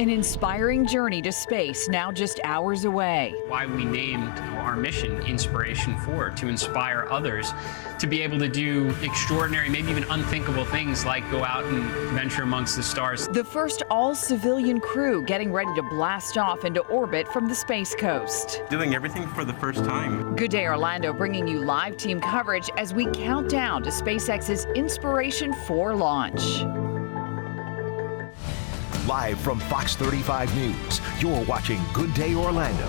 An inspiring journey to space now just hours away. Why we named our mission Inspiration 4, to inspire others to be able to do extraordinary, maybe even unthinkable things like go out and venture amongst the stars. The first all-civilian crew getting ready to blast off into orbit from the Space Coast. Doing everything for the first time. Good Day Orlando bringing you live team coverage as we count down to SpaceX's Inspiration 4 launch. Live from Fox 35 News, you're watching Good Day Orlando.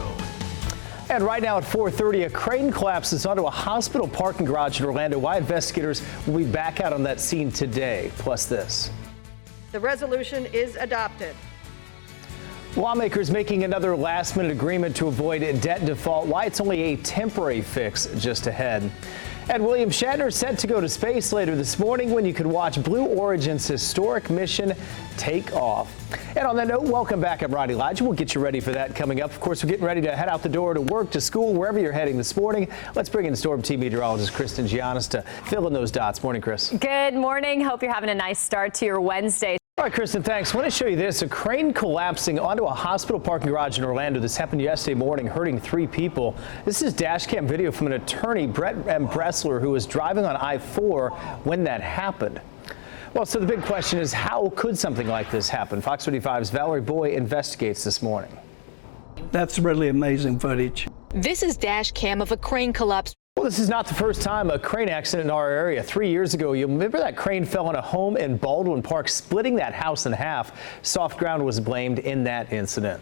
And right now at 4:30, a crane collapses onto a hospital parking garage in Orlando. Why investigators will be back out on that scene today. Plus this. The resolution is adopted. Lawmakers making another last-minute agreement to avoid debt default. Why it's only a temporary fix just ahead. And William Shatner set to go to space later this morning when you can watch Blue Origin's historic mission take off. And on that note, welcome back. I'm Ronnie Elijah. We'll get you ready for that coming up. Of course, we're getting ready to head out the door to work, to school, wherever you're heading this morning. Let's bring in Storm Team meteorologist Kristen Giannis to fill in those dots. Morning, Chris. Good morning. Hope you're having a nice start to your Wednesday. All right, Kristen, thanks. I want to show you this. A crane collapsing onto a hospital parking garage in Orlando. This happened yesterday morning, hurting 3 people. This is dash cam video from an attorney, Brett M. Bressler, who was driving on I-4 when that happened. Well, so the big question is, how could something like this happen? Fox 35's Valerie Boy investigates this morning. That's really amazing footage. This is dash cam of a crane collapse. Well, this is not the first time a crane accident in our area. 3 years ago, you remember that crane fell on a home in Baldwin Park, splitting that house in half. Soft ground was blamed in that incident.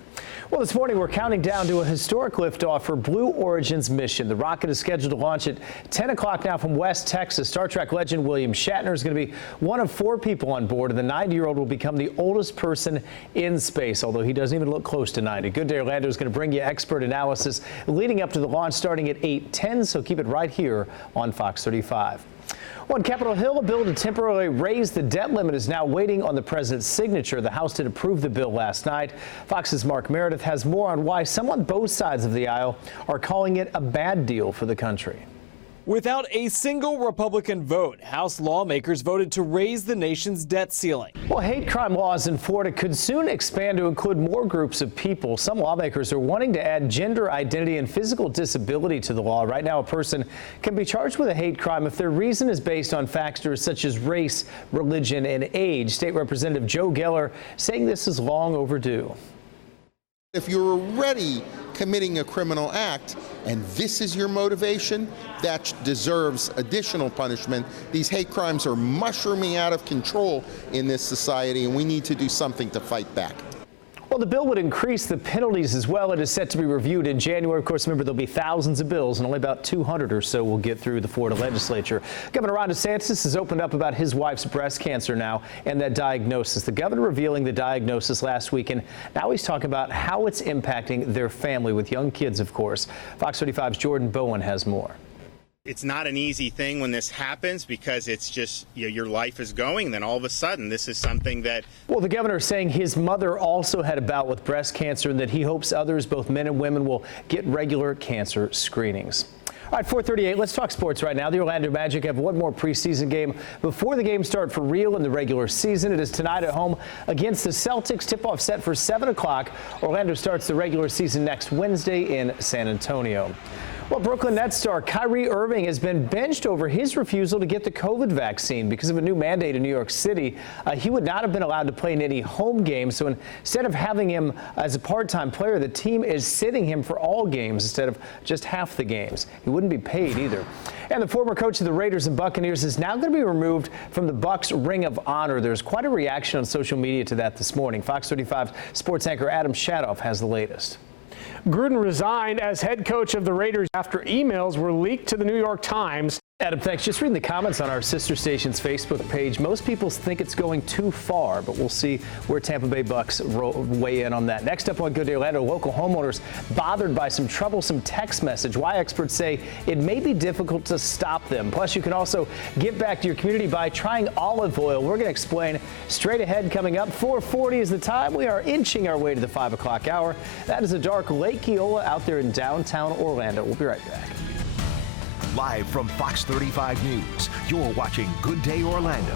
Well, this morning we're counting down to a historic liftoff for Blue Origin's mission. The rocket is scheduled to launch at 10 o'clock now from West Texas. Star Trek legend William Shatner is going to be one of 4 people on board, and the 90-year-old will become the oldest person in space, although he doesn't even look close to 90. Good Day Orlando is going to bring you expert analysis leading up to the launch starting at 8:10, so keep it right here on Fox 35. Well, on Capitol Hill, a bill to temporarily raise the debt limit is now waiting on the president's signature. The House did approve the bill last night. Fox's Mark Meredith has more on why some on both sides of the aisle are calling it a bad deal for the country. Without a single Republican vote, House lawmakers voted to raise the nation's debt ceiling. Well, hate crime laws in Florida could soon expand to include more groups of people. Some lawmakers are wanting to add gender identity and physical disability to the law. Right now, a person can be charged with a hate crime if their reason is based on factors such as race, religion, and age. State Representative Joe Geller saying this is long overdue. If you're already committing a criminal act and this is your motivation, that deserves additional punishment. These hate crimes are mushrooming out of control in this society, and we need to do something to fight back. Well, the bill would increase the penalties as well. It is set to be reviewed in January. Of course, remember, there'll be thousands of bills, and only about 200 or so will get through the Florida legislature. Governor Ron DeSantis has opened up about his wife's breast cancer now and that diagnosis. The governor revealing the diagnosis last week, and now he's talking about how it's impacting their family with young kids, of course. Fox 35's Jordan Bowen has more. It's not an easy thing when this happens because it's just, your life is going, then all of a sudden this is something that... Well, the governor is saying his mother also had a bout with breast cancer and that he hopes others, both men and women, will get regular cancer screenings. All right, 4:38, let's talk sports right now. The Orlando Magic have one more preseason game before the games start for real in the regular season. It is tonight at home against the Celtics. Tip-off set for 7 o'clock. Orlando starts the regular season next Wednesday in San Antonio. Well, Brooklyn Nets star Kyrie Irving has been benched over his refusal to get the COVID vaccine because of a new mandate in New York City. He would not have been allowed to play in any home games. So instead of having him as a part-time player, the team is sitting him for all games instead of just half the games. He wouldn't be paid either. And the former coach of the Raiders and Buccaneers is now going to be removed from the Bucs Ring of Honor. There's quite a reaction on social media to that this morning. Fox 35 sports anchor Adam Shadoff has the latest. Gruden resigned as head coach of the Raiders after emails were leaked to the New York Times. Adam, thanks. Just reading the comments on our sister station's Facebook page, most people think it's going too far, but we'll see where Tampa Bay Bucks weigh in on that. Next up on Good Day Orlando, local homeowners bothered by some troublesome text message. Why experts say it may be difficult to stop them. Plus, you can also give back to your community by trying olive oil. We're going to explain straight ahead coming up. 4:40 is the time. We are inching our way to the 5 o'clock hour. That is a dark Lake Eola out there in downtown Orlando. We'll be right back. Live from Fox 35 News, you're watching Good Day Orlando.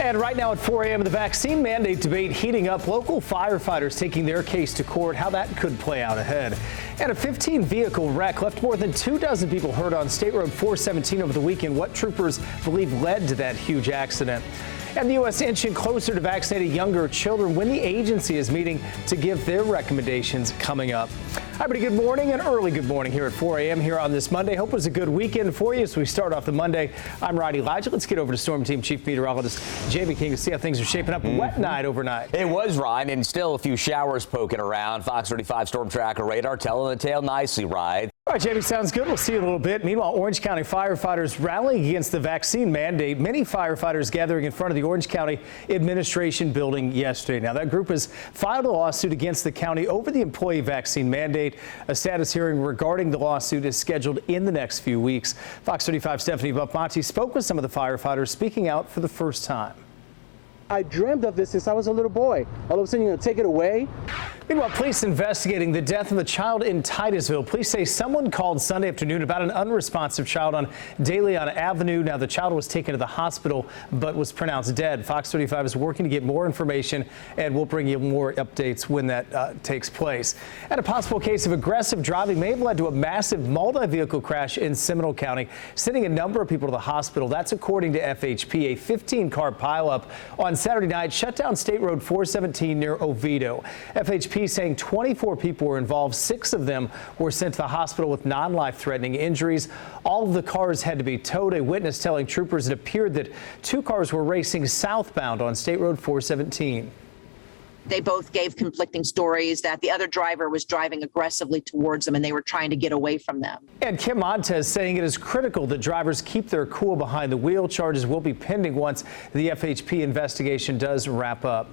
And right now at 4 a.m., the vaccine mandate debate heating up. Local firefighters taking their case to court, how that could play out ahead. And a 15-vehicle wreck left more than 24 people hurt on State Road 417 over the weekend. What troopers believe led to that huge accident. And the U.S. inching closer to vaccinating younger children when the agency is meeting to give their recommendations coming up. Hi, everybody. Good morning and early good morning here at 4 a.m. here on this Monday. Hope it was a good weekend for you as we start off the Monday. I'm Ryan Elijah. Let's get over to Storm Team Chief Meteorologist Jamie King to see how things are shaping up. Wet night overnight. It was, Ryan, and still a few showers poking around. Fox 35 Storm Tracker radar telling the tale nicely, Ryan. All right, Jamie, sounds good. We'll see you in a little bit. Meanwhile, Orange County firefighters rallying against the vaccine mandate. Many firefighters gathering in front of the Orange County Administration building yesterday. Now, that group has filed a lawsuit against the county over the employee vaccine mandate. A status hearing regarding the lawsuit is scheduled in the next few weeks. Fox 35 Stephanie Buffmonte spoke with some of the firefighters speaking out for the first time. I dreamt of this since I was a little boy. All of a sudden, you're going to take it away? Meanwhile, police investigating the death of a child in Titusville. Police say someone called Sunday afternoon about an unresponsive child on De Leon Avenue. Now, the child was taken to the hospital but was pronounced dead. Fox 35 is working to get more information, and we'll bring you more updates when that takes place. And a possible case of aggressive driving may have led to a massive multi-vehicle crash in Seminole County, sending a number of people to the hospital. That's according to FHP. A 15-car pileup on Saturday night shut down State Road 417 near Oviedo. FHP saying 24 people were involved. 6 of them were sent to the hospital with non-life-threatening injuries. All of the cars had to be towed. A witness telling troopers it appeared that 2 cars were racing southbound on State Road 417. They both gave conflicting stories that the other driver was driving aggressively towards them and they were trying to get away from them. And Kim Montez saying it is critical that drivers keep their cool behind the wheel. Charges will be pending once the FHP investigation does wrap up.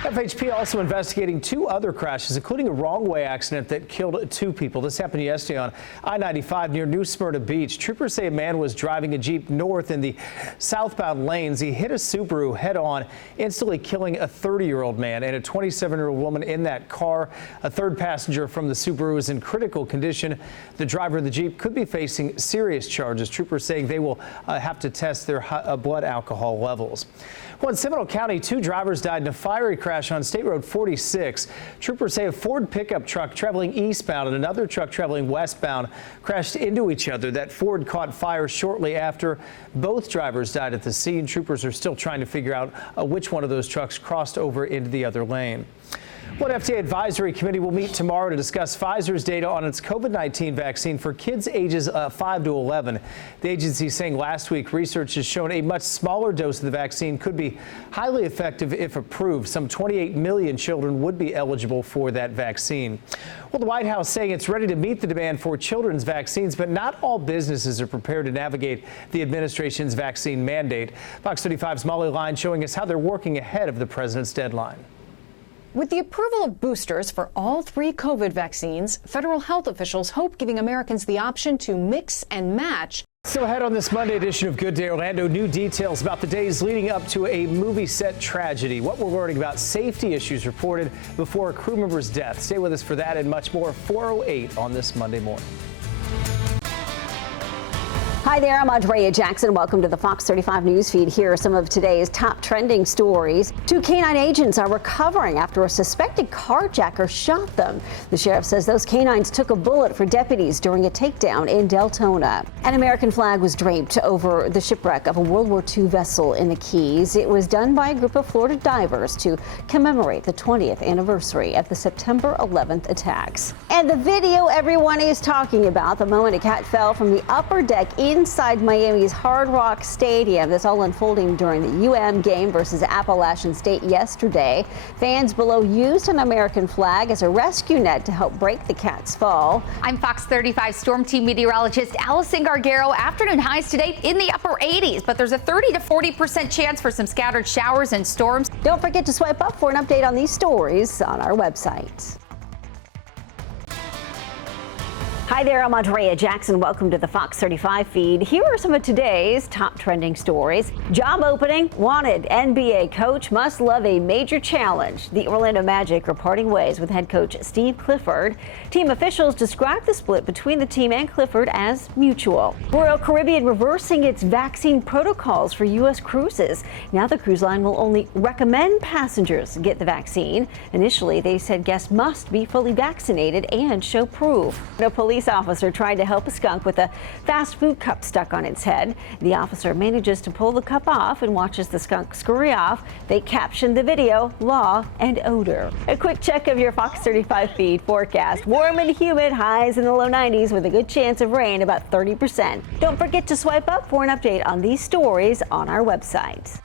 FHP also investigating 2 other crashes, including a wrong-way accident that killed 2 people. This happened yesterday on I-95 near New Smyrna Beach. Troopers say a man was driving a Jeep north in the southbound lanes. He hit a Subaru head-on, instantly killing a 30-year-old man and a 27-year-old woman in that car. A third passenger from the Subaru is in critical condition. The driver of the Jeep could be facing serious charges. Troopers saying they will have to test their blood alcohol levels. Well, in Seminole County, 2 drivers died in a fiery crash on State Road 46. Troopers say a Ford pickup truck traveling eastbound and another truck traveling westbound crashed into each other. That Ford caught fire shortly after. Both drivers died at the scene. Troopers are still trying to figure out which one of those trucks crossed over into the other lane. One FDA advisory committee will meet tomorrow to discuss Pfizer's data on its COVID-19 vaccine for kids ages 5 to 11. The agency saying last week research has shown a much smaller dose of the vaccine could be highly effective if approved. Some 28 million children would be eligible for that vaccine. Well, the White House saying it's ready to meet the demand for children's vaccines, but not all businesses are prepared to navigate the administration's vaccine mandate. Fox 35's Molly Line showing us how they're working ahead of the president's deadline. With the approval of boosters for all 3 COVID vaccines, federal health officials hope giving Americans the option to mix and match. So ahead on this Monday edition of Good Day Orlando, new details about the days leading up to a movie set tragedy. What we're learning about safety issues reported before a crew member's death. Stay with us for that and much more. 4:08 on this Monday morning. Hi there, I'm Andrea Jackson. Welcome to the Fox 35 News feed. Here are some of today's top trending stories. 2 canine agents are recovering after a suspected carjacker shot them. The sheriff says those canines took a bullet for deputies during a takedown in Deltona. An American flag was draped over the shipwreck of a World War II vessel in the Keys. It was done by a group of Florida divers to commemorate the 20th anniversary of the September 11th attacks. And the video everyone is talking about, the moment a cat fell from the upper deck inside Miami's Hard Rock Stadium. This all unfolding during the UM game versus Appalachian State yesterday. Fans below used an American flag as a rescue net to help break the cat's fall. I'm Fox 35 Storm Team meteorologist Allison Gargaro. Afternoon highs today in the upper 80s, but there's a 30 to 40% chance for some scattered showers and storms. Don't forget to swipe up for an update on these stories on our website. Hi there, I'm Andrea Jackson. Welcome to the Fox 35 feed. Here are some of today's top trending stories. Job opening, wanted NBA coach must love a major challenge. The Orlando Magic are parting ways with head coach Steve Clifford. Team officials describe the split between the team and Clifford as mutual. Royal Caribbean reversing its vaccine protocols for U.S. cruises. Now the cruise line will only recommend passengers get the vaccine. Initially, they said guests must be fully vaccinated and show proof. A police officer tried to help a skunk with a fast food cup stuck on its head. The officer manages to pull the cup off and watches the skunk scurry off. They captioned the video, "Law and Odor." A quick check of your Fox 35 feed forecast. Warm and humid, highs in the low 90s with a good chance of rain, about 30%. Don't forget to swipe up for an update on these stories on our website.